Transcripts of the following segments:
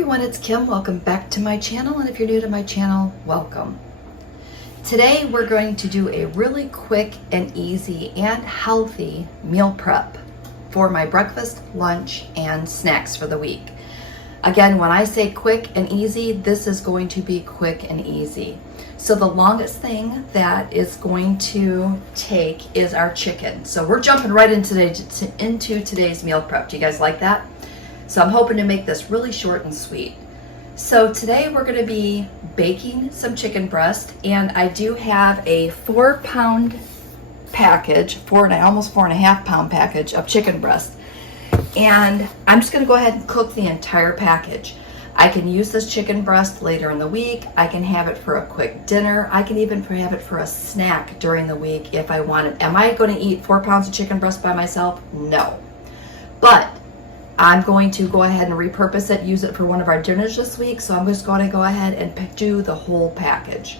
everyone, it's Kim. Welcome back to my channel, and if you're new to my channel, welcome. Today we're going to do a really quick and easy and healthy meal prep for my breakfast, lunch, and snacks for the week. Again, when I say quick and easy, this is going to be quick and easy. So the longest thing that is going to take is our chicken. So we're jumping right into today's meal prep. Do you guys like that? So I'm hoping to make this really short and sweet. So today we're going to be baking some chicken breast, and I do have a 4-pound package, almost 4.5-pound package of chicken breast. And I'm just going to go ahead and cook the entire package. I can use this chicken breast later in the week. I can have it for a quick dinner. I can even have it for a snack during the week if I want it. Am I going to eat 4 pounds of chicken breast by myself? No. But I'm going to go ahead and repurpose it, use it for one of our dinners this week. So I'm just going to go ahead and do the whole package.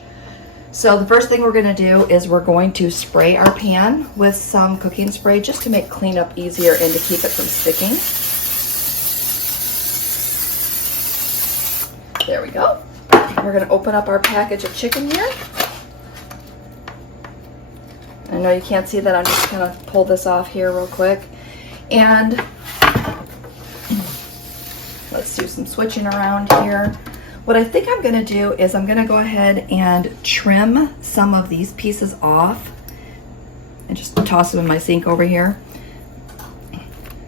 So the first thing we're going to do is we're going to spray our pan with some cooking spray just to make cleanup easier and to keep it from sticking. There we go. We're going to open up our package of chicken here. I know you can't see that. I'm just going to pull this off here real quick. And let's do some switching around here. What I think I'm going to do is I'm going to go ahead and trim some of these pieces off and just toss them in my sink over here.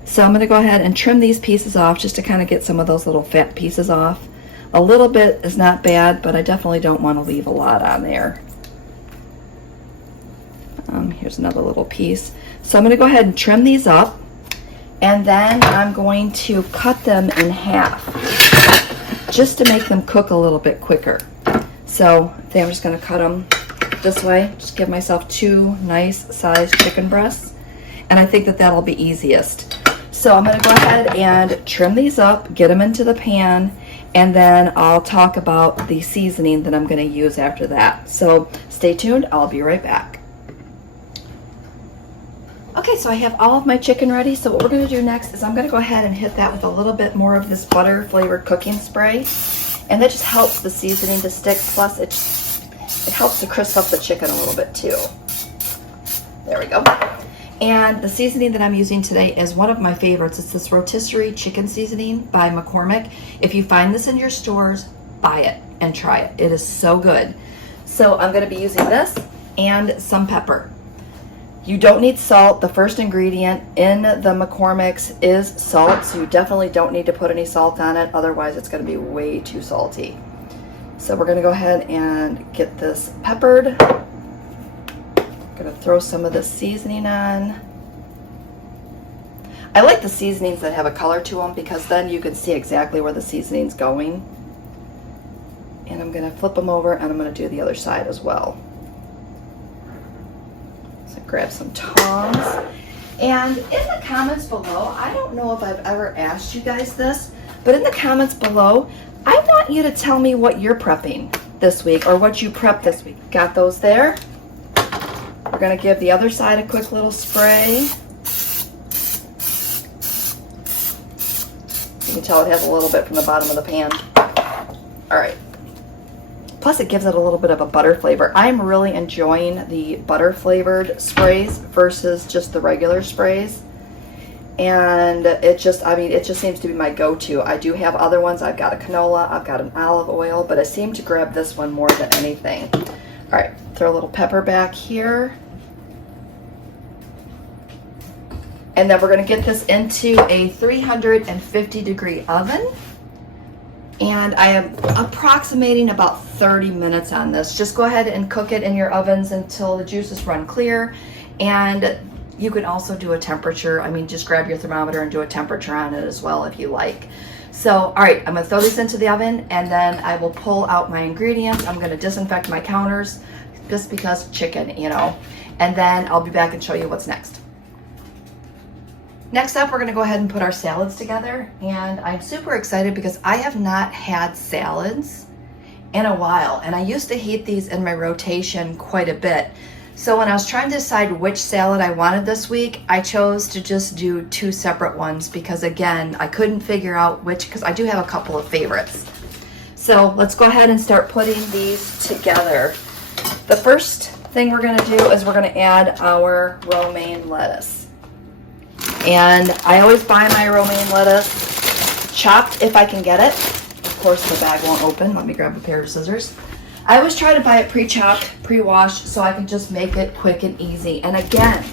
So I'm going to go ahead and trim these pieces off just to kind of get some of those little fat pieces off. A little bit is not bad, but I definitely don't want to leave a lot on there. Here's another little piece. So I'm going to go ahead and trim these up, and then I'm going to cut them in half just to make them cook a little bit quicker. So I think I'm just going to cut them this way, just give myself 2 nice sized chicken breasts, and I think that that'll be easiest. So I'm going to go ahead and trim these up, get them into the pan, and then I'll talk about the seasoning that I'm going to use after that. So stay tuned, I'll be right back. Okay, so I have all of my chicken ready. So what we're going to do next is I'm going to go ahead and hit that with a little bit more of this butter flavored cooking spray. And that just helps the seasoning to stick, plus it helps to crisp up the chicken a little bit too. There we go. And the seasoning that I'm using today is one of my favorites. It's this rotisserie chicken seasoning by McCormick. If you find this in your stores, buy it and try it. It is so good. So I'm going to be using this and some pepper. You don't need salt. The first ingredient in the McCormick's is salt, so you definitely don't need to put any salt on it. Otherwise, it's going to be way too salty. So we're going to go ahead and get this peppered. Going to throw some of the seasoning on. I like the seasonings that have a color to them because then you can see exactly where the seasoning's going. And I'm going to flip them over, and I'm going to do the other side as well. So grab some tongs. And in the comments below, I don't know if I've ever asked you guys this, but in the comments below, I want you to tell me what you're prepping this week or what you prepped this week. Got those there? We're going to give the other side a quick little spray. You can tell it has a little bit from the bottom of the pan. All right. Plus it gives it a little bit of a butter flavor. I'm really enjoying the butter flavored sprays versus just the regular sprays. And it just seems to be my go-to. I do have other ones. I've got a canola, I've got an olive oil, but I seem to grab this one more than anything. All right, throw a little pepper back here. And then we're going to get this into a 350-degree oven. And I am approximating about 30 minutes on this. Just go ahead and cook it in your ovens until the juices run clear. And you can also do a temperature. Just grab your thermometer and do a temperature on it as well if you like. So, all right, I'm going to throw these into the oven, and then I will pull out my ingredients. I'm going to disinfect my counters just because chicken, and then I'll be back and show you what's next. Next up, we're going to go ahead and put our salads together, and I'm super excited because I have not had salads in a while, and I used to heat these in my rotation quite a bit. So when I was trying to decide which salad I wanted this week, I chose to just do 2 separate ones because again, I couldn't figure out which, because I do have a couple of favorites. So let's go ahead and start putting these together. The first thing we're gonna do is we're gonna add our romaine lettuce. And I always buy my romaine lettuce chopped if I can get it. Of course the bag won't open. Let me grab a pair of scissors. I always try to buy it pre-chopped, pre-washed, so I can just make it quick and easy. And again,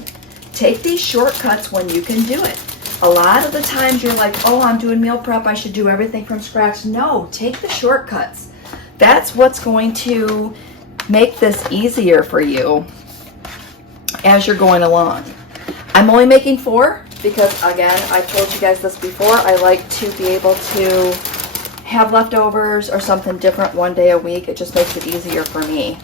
take these shortcuts when you can do it. A lot of the times you're like, oh, I'm doing meal prep, I should do everything from scratch. No, take the shortcuts. That's what's going to make this easier for you as you're going along. I'm only making 4 because, again, I've told you guys this before, I like to be able to have leftovers or something different one day a week. It just makes it easier for me.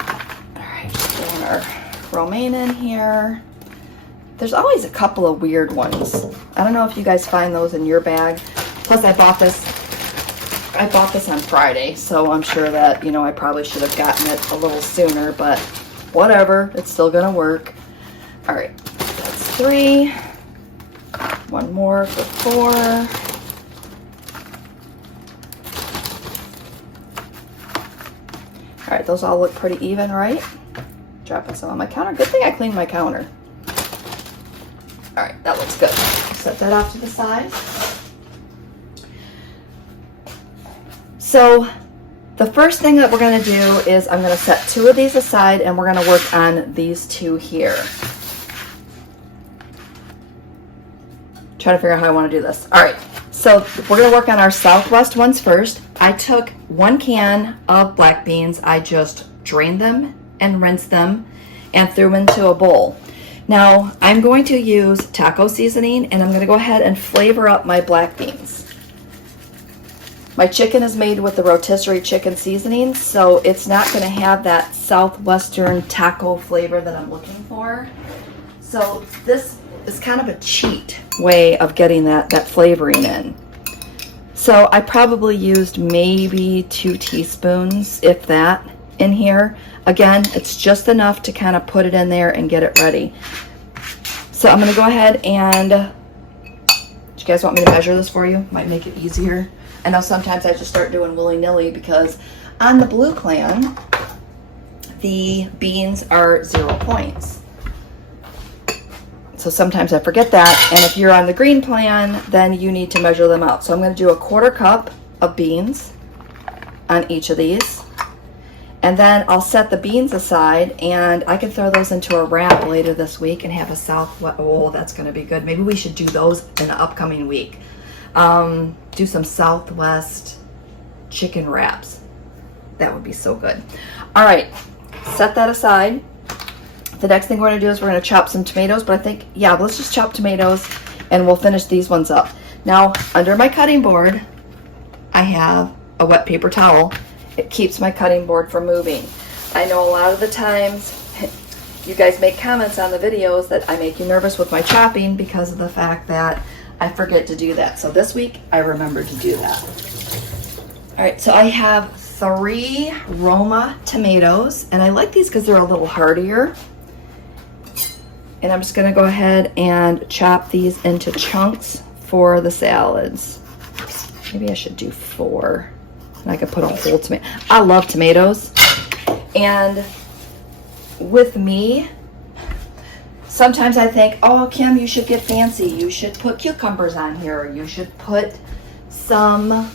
All right, just throwing our romaine in here. There's always a couple of weird ones. I don't know if you guys find those in your bag. Plus I bought this on Friday, so I'm sure that, you know, I probably should have gotten it a little sooner, but whatever, it's still gonna work. All right, that's 3. One more for 4. All right, those all look pretty even, right? Dropping some on my counter. Good thing I cleaned my counter. All right, that looks good. Set that off to the side. So the first thing that we're gonna do is I'm gonna set 2 of these aside and we're gonna work on these 2 here. Trying to figure out how I wanna do this. All right, so we're gonna work on our Southwest ones first. I took 1 can of black beans. I just drained them and rinsed them and threw them into a bowl. Now I'm going to use taco seasoning and I'm going to go ahead and flavor up my black beans. My chicken is made with the rotisserie chicken seasoning, so it's not going to have that southwestern taco flavor that I'm looking for. So this is kind of a cheat way of getting that flavoring in. So I probably used maybe 2 teaspoons, if that, in here. Again, it's just enough to kind of put it in there and get it ready. So I'm going to go ahead and, do you guys want me to measure this for you? Might make it easier. I know sometimes I just start doing willy-nilly because on the blue plan, the beans are 0 points. So sometimes I forget that, and if you're on the green plan, then you need to measure them out. So I'm going to do a 1/4 cup of beans on each of these. And then I'll set the beans aside and I can throw those into a wrap later this week and have a Southwest, oh, that's gonna be good. Maybe we should do those in the upcoming week. Do some Southwest chicken wraps. That would be so good. All right, set that aside. The next thing we're gonna do is we're gonna chop some tomatoes, but I think, yeah, let's just chop tomatoes and we'll finish these ones up. Now, under my cutting board, I have a wet paper towel. It keeps my cutting board from moving. I know a lot of the times you guys make comments on the videos that I make you nervous with my chopping because of the fact that I forget to do that. So this week I remembered to do that. All right, so I have 3 Roma tomatoes and I like these because they're a little hardier. And I'm just gonna go ahead and chop these into chunks for the salads. Maybe I should do 4. And I could put a whole tomato. I love tomatoes. And with me, sometimes I think, oh, Kim, you should get fancy. You should put cucumbers on here. You should put some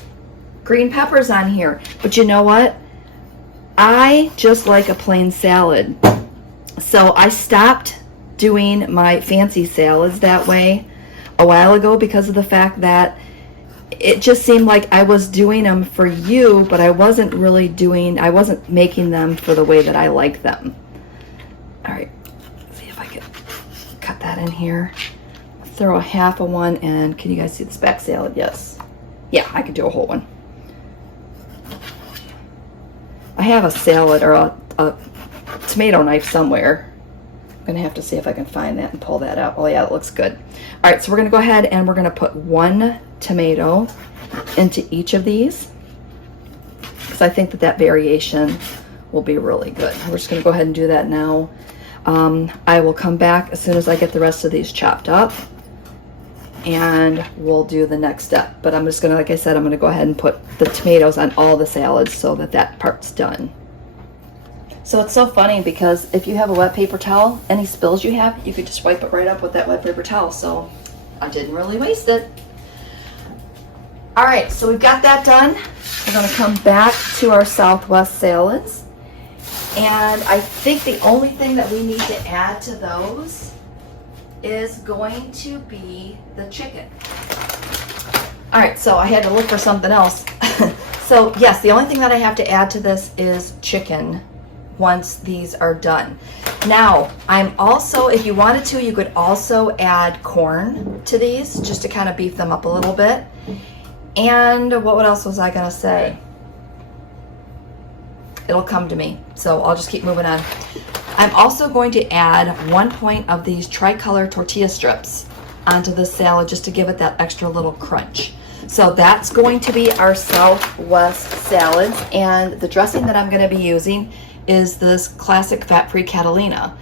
green peppers on here. But you know what? I just like a plain salad. So I stopped doing my fancy salads that way a while ago because of the fact that it just seemed like I was doing them for you, but I wasn't making them for the way that I like them. All right, let's see if I can cut that in here. Throw a half of one, and can you guys see the speck salad? Yes. Yeah, I could do a whole one. I have a salad or a tomato knife somewhere. I'm gonna have to see if I can find that and pull that out. Oh yeah, it looks good. All right, so we're gonna go ahead and we're gonna put 1 tomato into each of these because I think that variation will be really good. We're just gonna go ahead and do that now. I will come back as soon as I get the rest of these chopped up, and we'll do the next step. But I'm just gonna, like I said, I'm gonna go ahead and put the tomatoes on all the salads so that that part's done. So it's so funny because if you have a wet paper towel, any spills you have, you could just wipe it right up with that wet paper towel. So I didn't really waste it. All right, so we've got that done. We're gonna come back to our Southwest salads. And I think the only thing that we need to add to those is going to be the chicken. All right, so I had to look for something else. So yes, the only thing that I have to add to this is chicken once these are done. Now, I'm also, if you wanted to, you could also add corn to these just to kind of beef them up a little bit. And what else was I gonna say? It'll come to me, so I'll just keep moving on. I'm also going to add 1 point of these tricolor tortilla strips onto the salad just to give it that extra little crunch. So that's going to be our Southwest salads, and the dressing that I'm going to be using is this classic fat-free Catalina.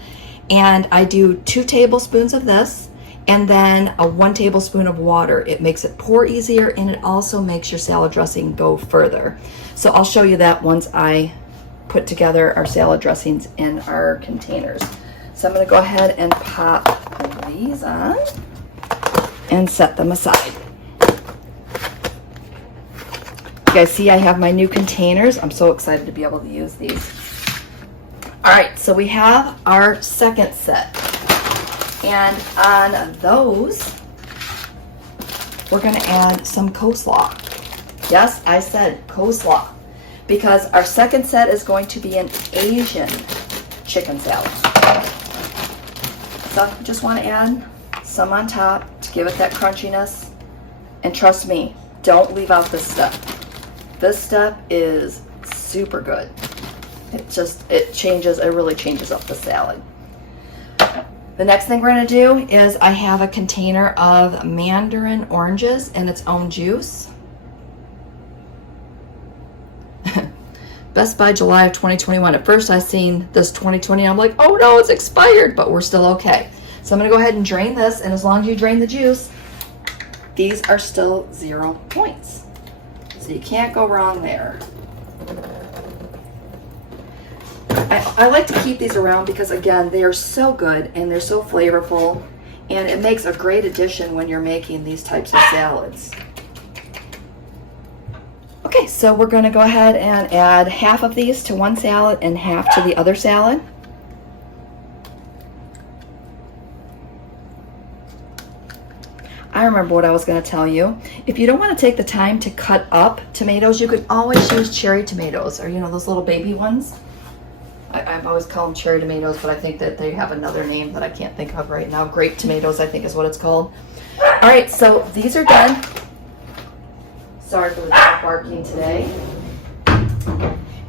And I do 2 tablespoons of this and then a 1 tablespoon of water. It makes it pour easier, and it also makes your salad dressing go further. So I'll show you that once I put together our salad dressings in our containers. So I'm going to go ahead and pop these on and set them aside. You guys see I have my new containers. I'm so excited to be able to use these. All right, so we have our second set. And on those, we're going to add some coleslaw. Yes, I said coleslaw, because our second set is going to be an Asian chicken salad. So I just want to add some on top to give it that crunchiness. And trust me, don't leave out this step. This step is super good. It really changes up the salad. The next thing we're going to do is I have a container of mandarin oranges in its own juice. Best by July of 2021. At first I seen this 2020, I'm like, oh no, it's expired, but we're still okay. So I'm gonna go ahead and drain this, and as long as you drain the juice, these are still 0 points. So you can't go wrong there. I like to keep these around because, again, they are so good and they're so flavorful, and it makes a great addition when you're making these types of salads. Okay, so we're going to go ahead and add half of these to one salad and half to the other salad. I remember what I was going to tell you. If you don't want to take the time to cut up tomatoes, you could always use cherry tomatoes, or those little baby ones. I've always called them cherry tomatoes, but I think that they have another name that I can't think of right now. Grape tomatoes, I think is what it's called. All right, so these are done. Sorry for the dog barking today.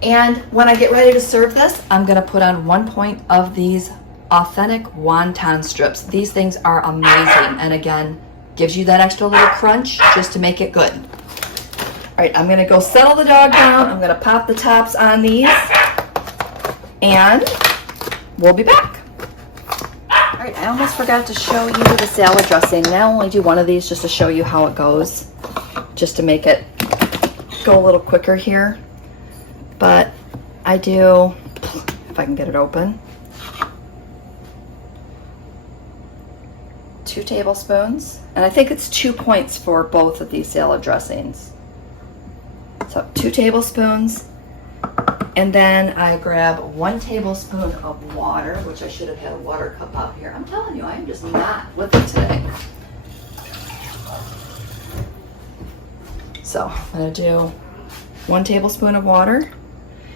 And when I get ready to serve this, I'm going to put on 1 point of these authentic wonton strips. These things are amazing, and again, gives you that extra little crunch just to make it good. All right, I'm going to go settle the dog down. I'm going to pop the tops on these, and we'll be back. All right, I almost forgot to show you the salad dressing. Now I only do one of these just to show you how it goes, just to make it go a little quicker here. But I do, if I can get it open, 2 tablespoons, and I think it's 2 points for both of these salad dressings. So 2 tablespoons, and then I grab 1 tablespoon of water, which I should have had a water cup out here. I'm telling you, I'm just not with it today. So I'm gonna do 1 tablespoon of water,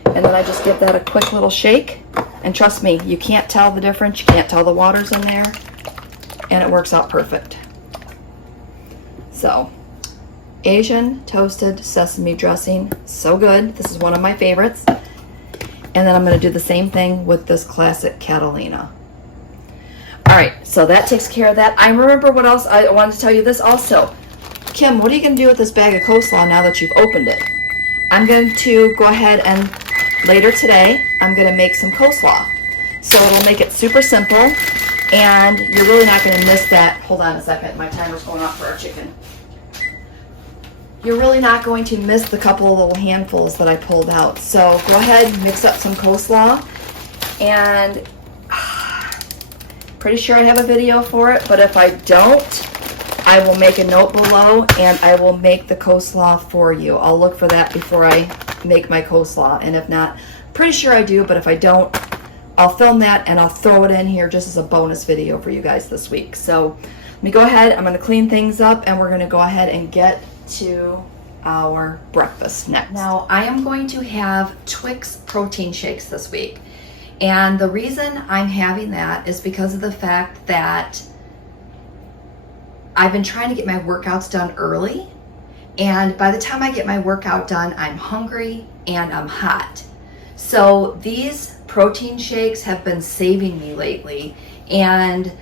and then I just give that a quick little shake. And trust me, you can't tell the difference. You can't tell the water's in there, and it works out perfect. So, Asian toasted sesame dressing, so good. This is one of my favorites. And then I'm going to do the same thing with this classic Catalina. All right, so that takes care of that. I remember what else I wanted to tell you this also. Kim, what are you going to do with this bag of coleslaw now that you've opened it? I'm going to go ahead and later today, I'm gonna make some coleslaw. So it'll make it super simple, and you're really not gonna miss that. Hold on a second, my timer's going off for our chicken. You're really not going to miss the couple of little handfuls that I pulled out. So go ahead and mix up some coleslaw, and pretty sure I have a video for it, but if I don't, I will make a note below and I will make the coleslaw for you. I'll look for that before I make my coleslaw, and if not, pretty sure I do, but if I don't, I'll film that and I'll throw it in here just as a bonus video for you guys this week. So let me go ahead, I'm gonna clean things up, and we're gonna go ahead and get to our breakfast next. Now I am going to have Twix protein shakes this week, and the reason I'm having that is because of the fact that I've been trying to get my workouts done early, and by the time I get my workout done, I'm hungry and I'm hot. So these protein shakes have been saving me lately, and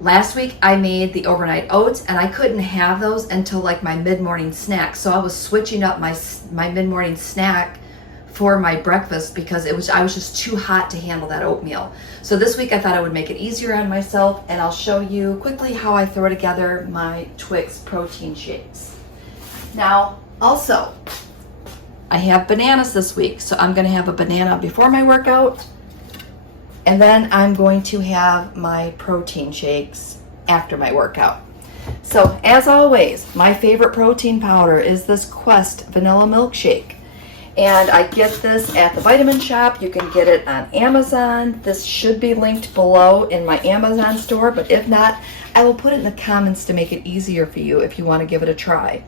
last week I made the overnight oats, and I couldn't have those until like my mid-morning snack. So I was switching up my mid-morning snack for my breakfast because I was just too hot to handle that oatmeal. So this week I thought I would make it easier on myself, and I'll show you quickly how I throw together my Twix protein shakes. Now also, I have bananas this week, so I'm gonna have a banana before my workout, and then I'm going to have my protein shakes after my workout. So as always, my favorite protein powder is this Quest vanilla milkshake. And I get this at the vitamin shop. You can get it on Amazon. This should be linked below in my Amazon store, but if not, I will put it in the comments to make it easier for you if you want to give it a try.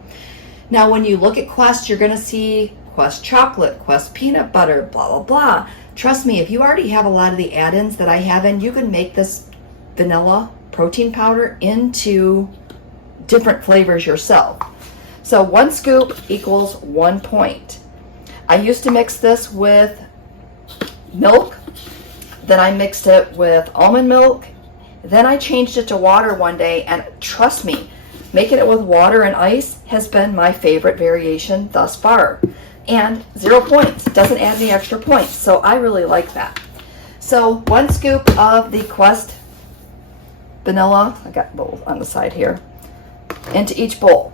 Now when you look at Quest, you're gonna see Quest chocolate, Quest peanut butter, blah, blah, blah. Trust me, if you already have a lot of the add-ins that I have in, you can make this vanilla protein powder into different flavors yourself. So 1 scoop equals 1 point. I used to mix this with milk, then I mixed it with almond milk, then I changed it to water one day, and trust me, making it with water and ice has been my favorite variation thus far. And 0 points, doesn't add any extra points, so I really like that. So 1 scoop of the Quest vanilla, I got bowls on the side here, into each bowl.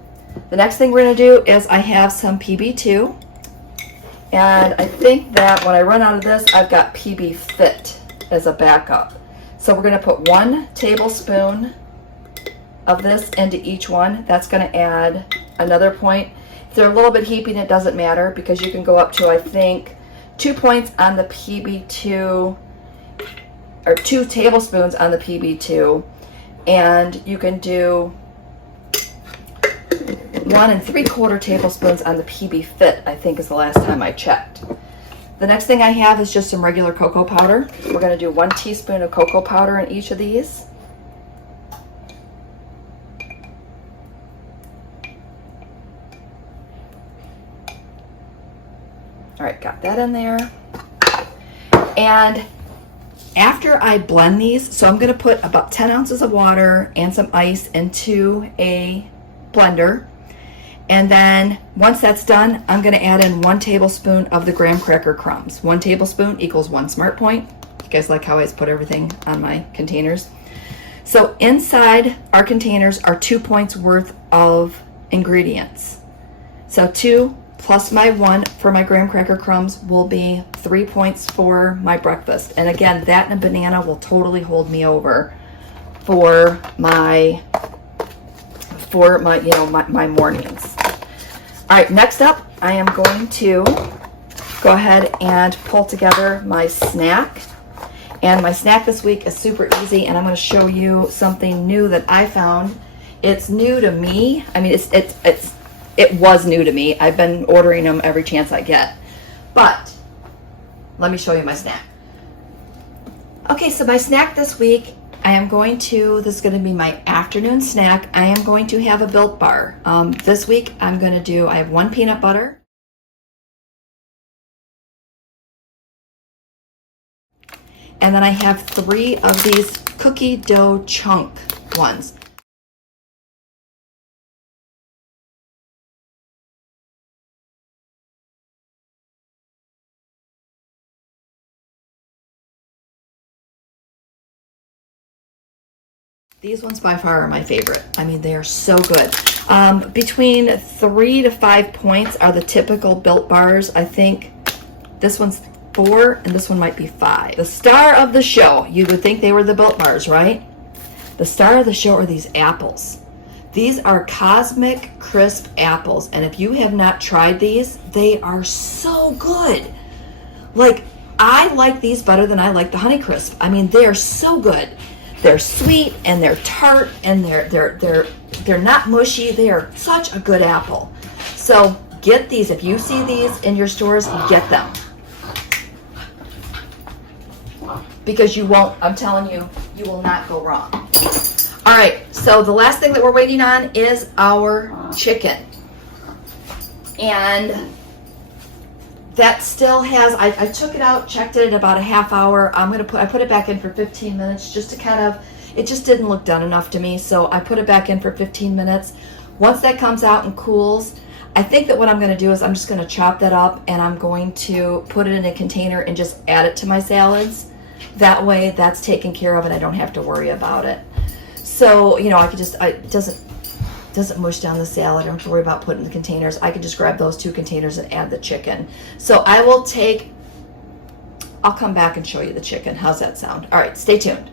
The next thing we're gonna do is I have some PB2, and I think that when I run out of this, I've got PB Fit as a backup. So we're gonna put 1 tablespoon of this into each one. That's gonna add another point. If they're a little bit heaping, it doesn't matter because you can go up to, I think, 2 points on the PB2, or 2 tablespoons on the PB2, and you can do 1 3/4 tablespoons on the PB Fit, I think is the last time I checked. The next thing I have is just some regular cocoa powder. We're gonna do 1 teaspoon of cocoa powder in each of these. All right, got that in there. And after I blend these, so I'm gonna put about 10 ounces of water and some ice into a blender. And then once that's done, I'm gonna add in 1 tablespoon of the graham cracker crumbs. 1 tablespoon equals 1 smart point. You guys like how I put everything on my containers? So inside our containers are 2 points worth of ingredients. So 2 plus my 1 for my graham cracker crumbs will be 3 points for my breakfast. And again, that and a banana will totally hold me over for my my mornings. All right, next up, I am going to go ahead and pull together my snack. And my snack this week is super easy, and I'm going to show you something new that I found. It's new to me. I mean, it was new to me. I've been ordering them every chance I get. But let me show you my snack. Okay, so my snack this week, this is going to be my afternoon snack. I am going to have a Built Bar. This week I have 1 peanut butter. And then I have 3 of these cookie dough chunk ones. These ones by far are my favorite. I mean, they are so good. Between 3 to 5 points are the typical Built Bars. I think this one's 4 and this one might be 5. The star of the show, you would think they were the Built Bars, right? The star of the show are these apples. These are Cosmic Crisp apples, and if you have not tried these, they are so good. Like, I like these better than I like the Honey Crisp. I mean, they are so good. They're sweet and they're tart and they're not mushy. They are such a good apple. So get these. If you see these in your stores, get them. Because you won't, I'm telling you, you will not go wrong. All right, so the last thing that we're waiting on is our chicken. And that still has, I took it out, checked it in about a half hour. I put it back in for 15 minutes just to kind of, it just didn't look done enough to me. So I put it back in for 15 minutes. Once that comes out and cools, I think that what I'm gonna do is I'm just gonna chop that up and I'm going to put it in a container and just add it to my salads. That way that's taken care of and I don't have to worry about it. So, you know, I could just, it doesn't mush down the salad. I don't have to worry about putting in the containers. I can just grab those 2 containers and add the chicken. So I'll come back and show you the chicken. How's that sound? All right, stay tuned.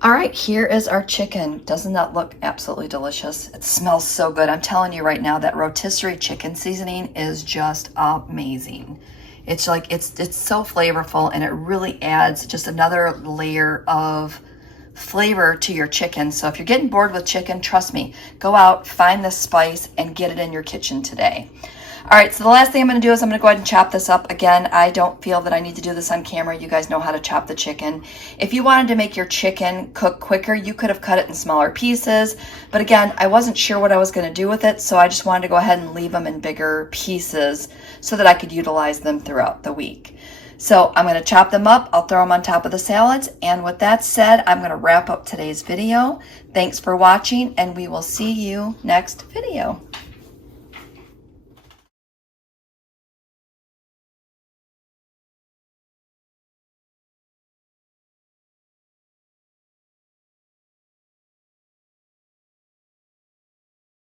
All right, here is our chicken. Doesn't that look absolutely delicious? It smells so good. I'm telling you right now, that rotisserie chicken seasoning is just amazing. It's like, it's so flavorful and it really adds just another layer of flavor to your chicken. So if you're getting bored with chicken, trust me, go out, find this spice and get it in your kitchen today. All right, so the last thing I'm gonna do is I'm gonna go ahead and chop this up. Again, I don't feel that I need to do this on camera. You guys know how to chop the chicken. If you wanted to make your chicken cook quicker, you could have cut it in smaller pieces. But again, I wasn't sure what I was gonna do with it, so I just wanted to go ahead and leave them in bigger pieces so that I could utilize them throughout the week. So I'm going to chop them up. I'll throw them on top of the salads. And with that said, I'm going to wrap up today's video. Thanks for watching, and we will see you next video.